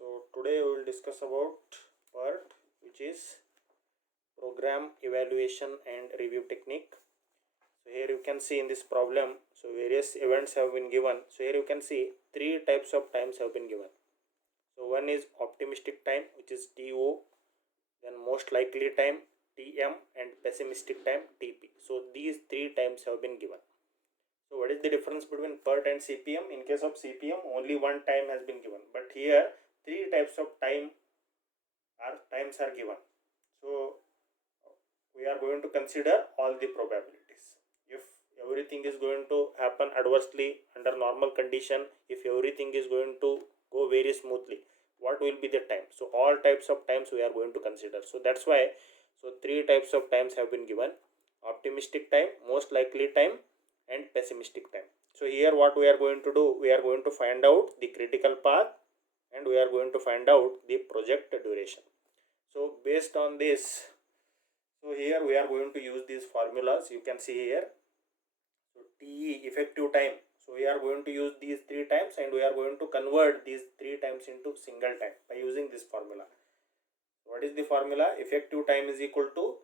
So today we will discuss about part which is program evaluation and review technique. So here you can see in this problem, so various events have been given. So here you can see three types of times have been given. So one is optimistic time, which is TO, then most likely time TM, and pessimistic time TP. So these three times have been given. So what is the difference between PERT and CPM? In case of CPM, only one time has been given, but here three types of times are given. So we are going to consider all the probabilities. If everything is going to happen adversely under normal condition, if everything is going to go very smoothly, what will be the time? So all types of times we are going to consider. So that's why, so three types of times have been given: optimistic time, most likely time, and pessimistic time. So here what we are going to do, we are going to find out the critical path and we are going to find out the project duration. So based on this, so here we are going to use these formulas. You can see here, so TE, effective time. So we are going to use these three times and we are going to convert these three times into single time by using this formula. What is the formula? Effective time is equal to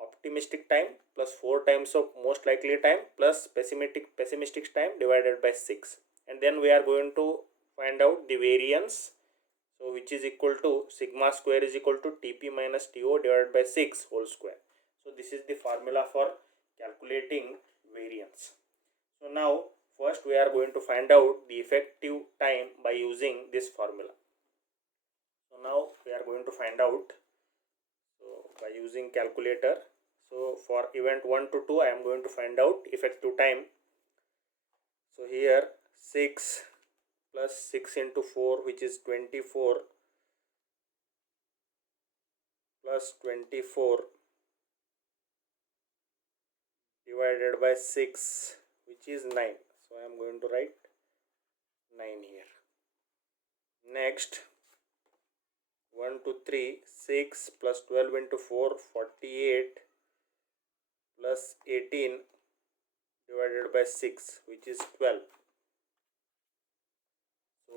optimistic time plus 4 times of most likely time plus pessimistic time divided by 6, and then we are going to find out the variance, so which is equal to sigma square is equal to TP minus TO divided by 6 whole square. So this is the formula for calculating variance. So now first we are going to find out the effective time by using this formula. So now we are going to find out, so by using calculator. So for event 1 to 2 I am going to find out effective time. So here 6 plus 6 into 4, which is 24, plus 24 divided by 6, which is 9. So I am going to write 9 here. Next 1 to 3, 6 plus 12 into 4, 48 plus 18 divided by 6, which is 12. So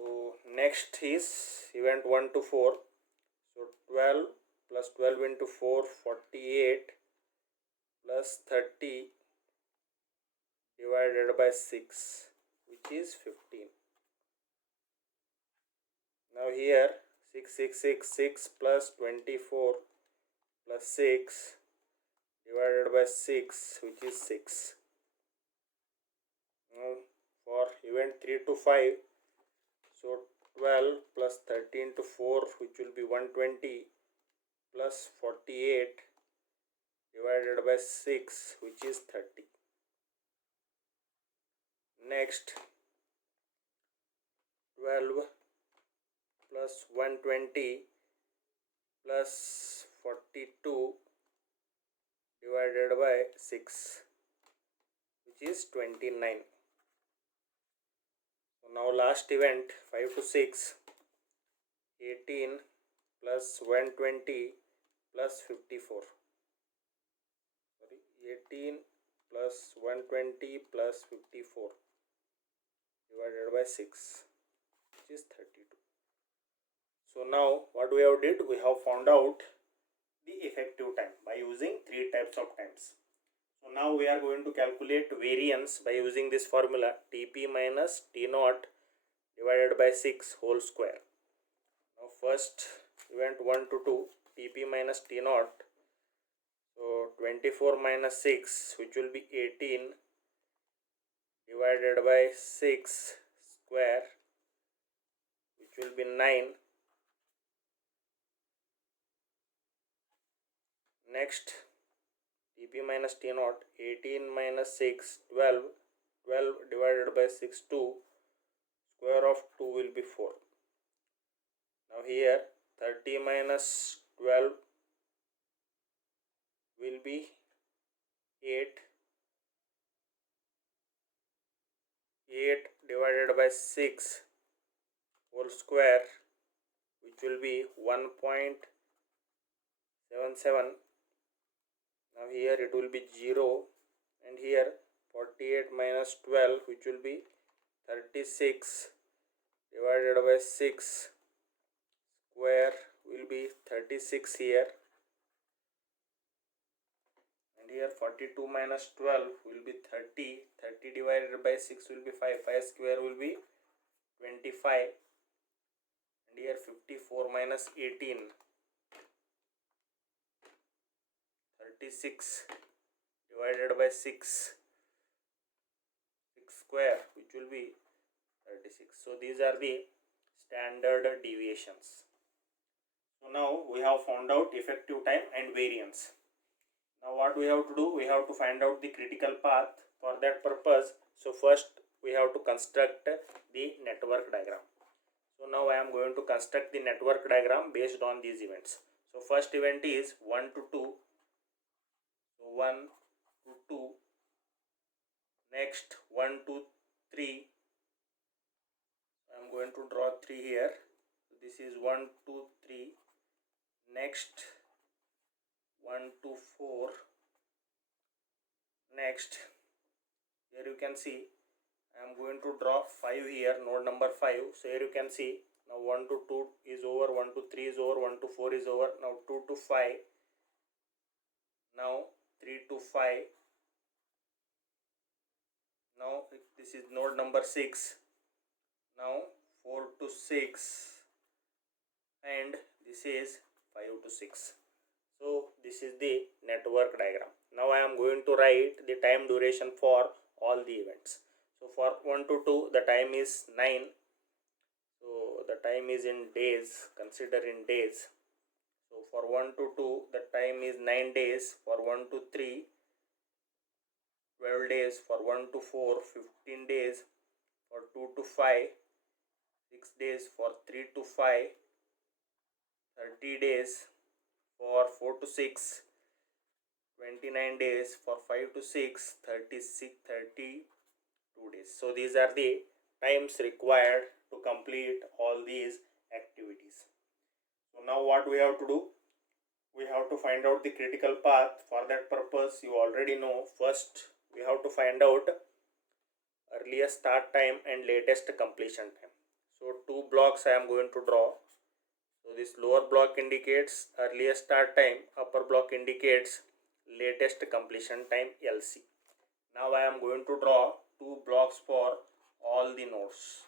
next is event 1 to 4. So 12 plus 12 into 4, 48 plus 30 divided by 6, which is 15. Now here 6 plus 24 plus 6 divided by 6, which is 6. Now for event 3 to 5, so 12 plus 13 to 4, which will be 120, plus 48 divided by 6, which is 30. Next 12 plus 120 plus 42 divided by 6, which is 29. So now last event 5 to 6, 18 plus 120 plus 54. 18 plus 120 plus 54 divided by 6, which is 32. So now what we have did, we have found out the effective time by using three types of times. So now we are going to calculate variance by using this formula, TP minus T0 divided by 6 whole square. Now first event 1 to 2, TP minus T0. So 24 minus 6, which will be 18 divided by 6 square, which will be 9. Next TP minus T0, 18 minus 6, 12. 12 divided by 6, 2. Square of 2 will be 4. Now here 30 minus 12 will be 8. 8 divided by 6 whole square, which will be 1.77. Now here it will be 0, and here 48 minus 12, which will be 36 divided by 6, square will be 36 here, and here 42 minus 12 will be 30. 30 divided by 6 will be 5. 5 square will be 25, and here 54 minus 18, 36 divided by 6 square, which will be 36. So these are the standard deviations. So now we have found out effective time and variance. Now what we have to do, we have to find out the critical path. For that purpose, so first we have to construct the network diagram. So now I am going to construct the network diagram based on these events. So first event is 1 to 2. So 1 to 2. Next 1 to 3. I am going to draw 3 here. So this is 1 2 3. Next 1 to 4. Next, here you can see I am going to draw 5 here, node number 5. So here you can see now 1 to 2 is over, 1 to 3 is over, 1 to 4 is over. Now 2 to 5. Now 3 to 5. Now this is node number 6. Now 4 to 6, and this is 5 to 6. So this is the network diagram. Now I am going to write the time duration for all the events. So for 1 to 2 the time is 9. So the time is in days, consider in days. So for 1 to 2 the time is 9 days. For 1 to 3, 12 days. For 1 to 4, 15 days. For 2 to 5, 6 days. For 3 to 5, 30 days. For 4 to 6, 29 days. For 5 to 6, 32 days. So these are the times required to complete all these activities. So now what we have to do, we have to find out the critical path. For that purpose, you already know, first we have to find out earliest start time and latest completion time. So two blocks I am going to draw. So this lower block indicates earliest start time, upper block indicates latest completion time, LC. Now I am going to draw two blocks for all the nodes.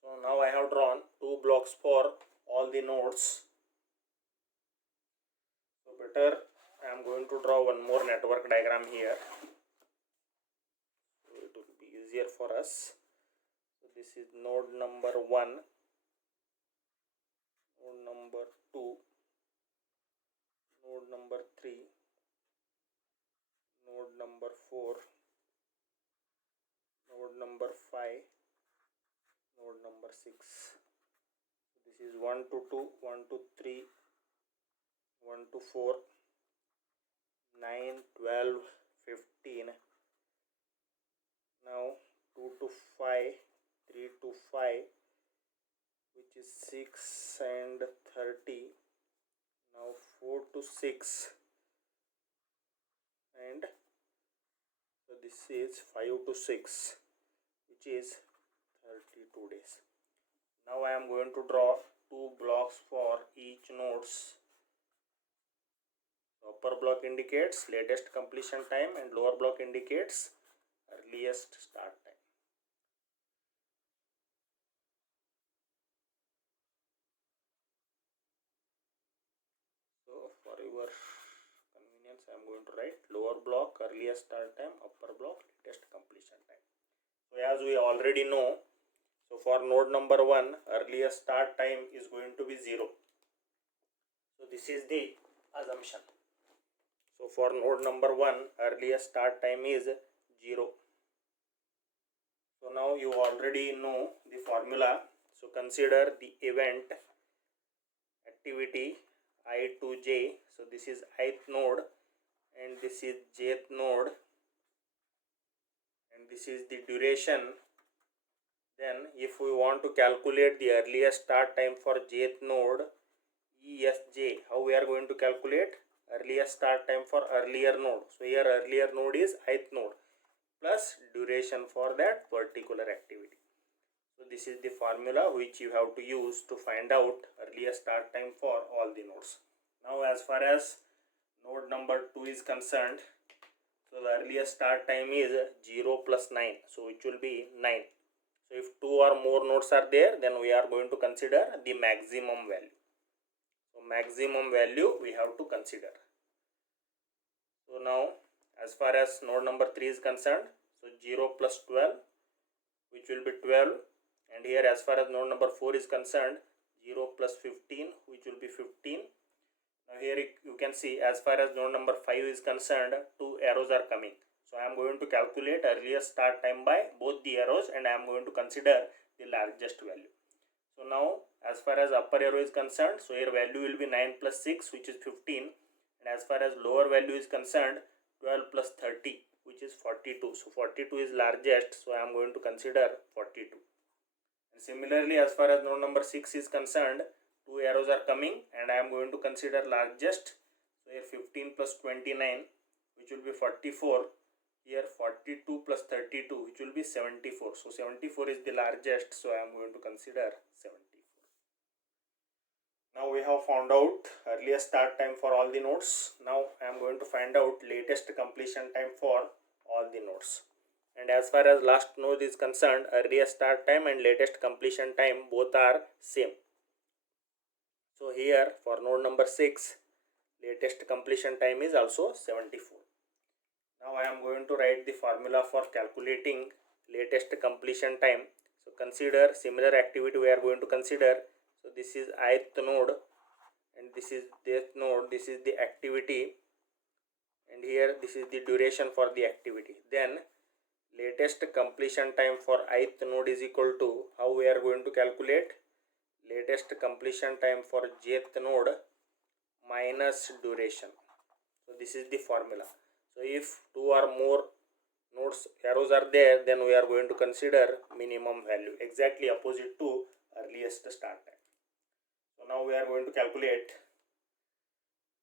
So now I have drawn two blocks for all the nodes. So better I am going to draw one more network diagram here. So it will be easier for us. So this is node number 1, node number 2, node number 3, node number 4, node number 5, node number 6. So this is 1 to 2, 1 to 3, 1 to 4, 9, 12, 15. Now 2 to 5, 3 to 5, which is 6 and 30. Now 4 to 6, and so this is 5 to 6, which is 32 days. Now I am going to draw two blocks for each nodes. The upper block indicates latest completion time and lower block indicates earliest start time. So for your convenience, I am going to write lower block earliest start time, upper block latest completion time. So as we already know, so for node number 1, earliest start time is going to be 0. So this is the assumption. So for node number 1, earliest start time is 0. So now you already know the formula. So consider the event activity I to j. So this is ith node and this is jth node, and this is the duration. Then if we want to calculate the earliest start time for jth node, ESJ. How we are going to calculate? Earliest start time for earlier node. So here earlier node is ith node plus duration for that particular activity. So this is the formula which you have to use to find out earliest start time for all the nodes. Now as far as node number 2 is concerned, so the earliest start time is 0 plus 9. So it will be 9. So if 2 or more nodes are there, then we are going to consider the maximum value. So maximum value we have to consider. So now as far as node number 3 is concerned, so 0 plus 12 which will be 12, and here as far as node number 4 is concerned, 0 plus 15 which will be 15. Now here you can see as far as node number 5 is concerned, 2 arrows are coming. So I am going to calculate earliest start time by both the arrows, and I am going to consider the largest value. So now as far as upper arrow is concerned, so here value will be 9 plus 6 which is 15, and as far as lower value is concerned, 12 plus 30 which is 42. So 42 is largest, so I am going to consider 42. And similarly as far as node number 6 is concerned, 2 arrows are coming and I am going to consider largest. So here 15 plus 29 which will be 44. Here 42 plus 32 which will be 74. So 74 is the largest, so I am going to consider 74. Now we have found out earliest start time for all the nodes. Now I am going to find out latest completion time for all the nodes. And as far as last node is concerned, earliest start time and latest completion time both are same. So here for node number 6, latest completion time is also 74. Now I am going to write the formula for calculating latest completion time. So consider similar activity we are going to consider. So this is ith node and this is this node, this is the activity, and here this is the duration for the activity. Then latest completion time for ith node is equal to, how we are going to calculate? Latest completion time for jth node minus duration. So this is the formula. So if 2 or more nodes arrows are there, then we are going to consider minimum value, exactly opposite to earliest start time. So now we are going to calculate.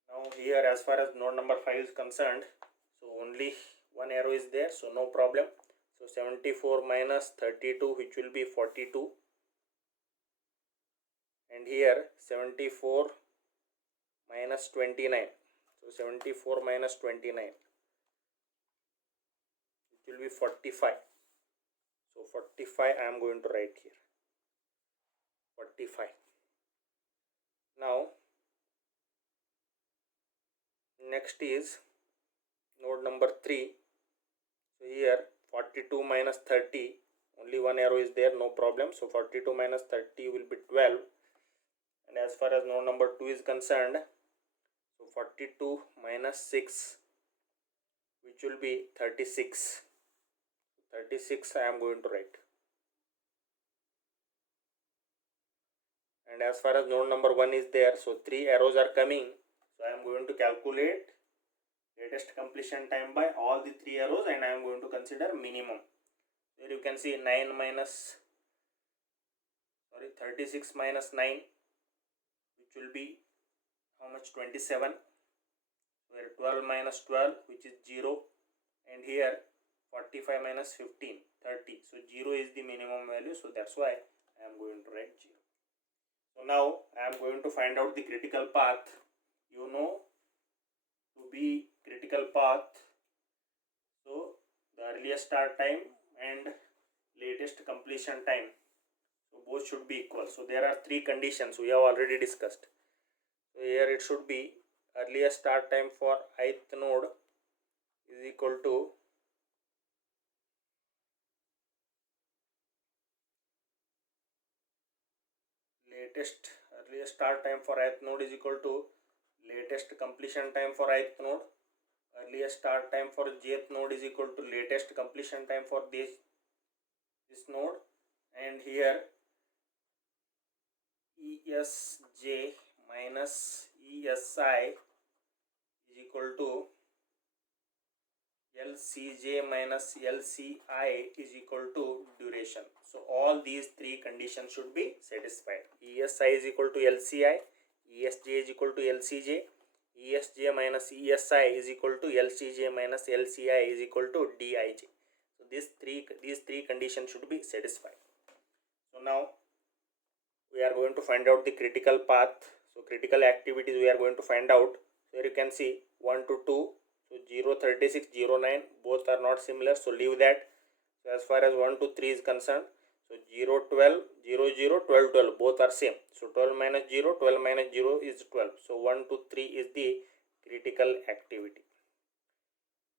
Now here as far as node number 5 is concerned, so only one arrow is there, so no problem. So 74 minus 32 which will be 42, and here 74 minus 29. So 74 minus 29 it will be 45. So 45 I am going to write here, 45. Now next is node number 3. So here 42 minus 30, only one arrow is there, no problem. So 42 minus 30 will be 12. And as far as node number 2 is concerned, so 42 minus 6 which will be 36. 36 I am going to write. And as far as node number 1 is there, so 3 arrows are coming. So I am going to calculate latest completion time by all the 3 arrows, and I am going to consider minimum. Here you can see 36 minus 9 which will be how much? 27. Where 12 minus 12 which is 0, and here 45 minus 15, 30. So 0 is the minimum value, so that's why I am going to write 0. So now I am going to find out the critical path. You know, to be critical path, so the earliest start time and latest completion time, so both should be equal. So there are 3 conditions we have already discussed. So here it should be earliest start time for ith node is equal to earliest start time for ith node is equal to latest completion time for ith node. Earliest start time for jth node is equal to latest completion time for this node, and here ESJ minus ESI is equal to LCJ minus LCI is equal to duration. So all these 3 conditions should be satisfied. ESI is equal to LCI, ESJ is equal to LCJ, ESJ minus ESI is equal to LCJ minus LCI is equal to DIJ. So these three conditions should be satisfied. So now we are going to find out the critical path. So critical activities we are going to find out. So here you can see 1 to 2. So 0, 36, 0, 9 both are not similar, so leave that. So as far as 1 to 3 is concerned, so 0, 12, 0, 0, 12, 12 both are same. So 12 minus 0, 12 minus 0 is 12. So 1 to 3 is the critical activity.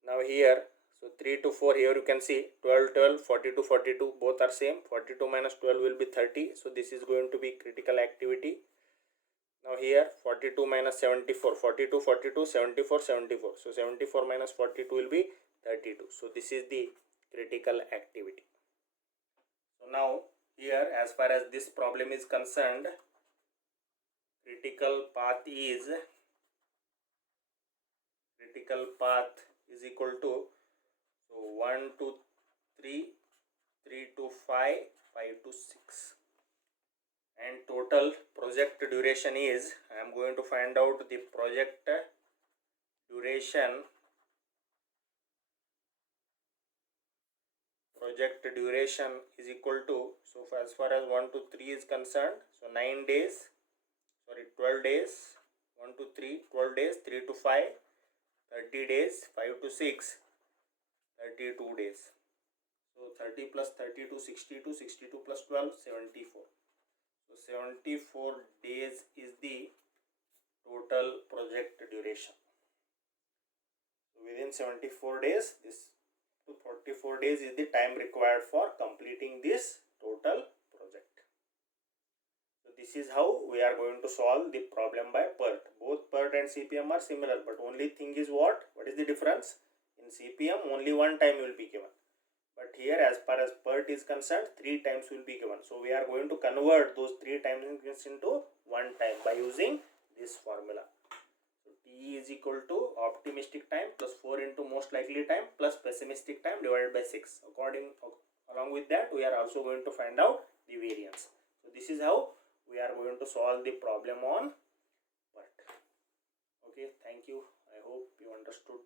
Now here, so 3 to 4, here you can see 12, 12, 42, 42 both are same. 42 minus 12 will be 30. So this is going to be critical activity. Now here 42 minus 74, 42, 42, 74, 74. So 74 minus 42 will be 32. So this is the critical activity. So now here, as far as this problem is concerned, critical path is equal to, so 1 to 3, 3 to 5, 5 to 6. And total project duration is, I am going to find out the project duration. Project duration is equal to, so as far as 1 to 3 is concerned, so 9 days, 12 days, 1 to 3, 12 days, 3 to 5, 30 days, 5 to 6, 32 days. So 30 plus 32, 62, 62 plus 12, 74. So 74 days is the total project duration. So within 74 days, this to 44 days is the time required for completing this total project. So this is how we are going to solve the problem by PERT. Both PERT and CPM are similar, but only thing is what is the difference? In CPM only one time will be given, but here as far as PERT is concerned 3 times will be given. So we are going to convert those 3 times into one time by using this formula. T is equal to optimistic time plus 4 into most likely time plus pessimistic time divided by 6. Along with that, we are also going to find out the variance. So this is how we are going to solve the problem on PERT. Okay, thank you. I hope you understood.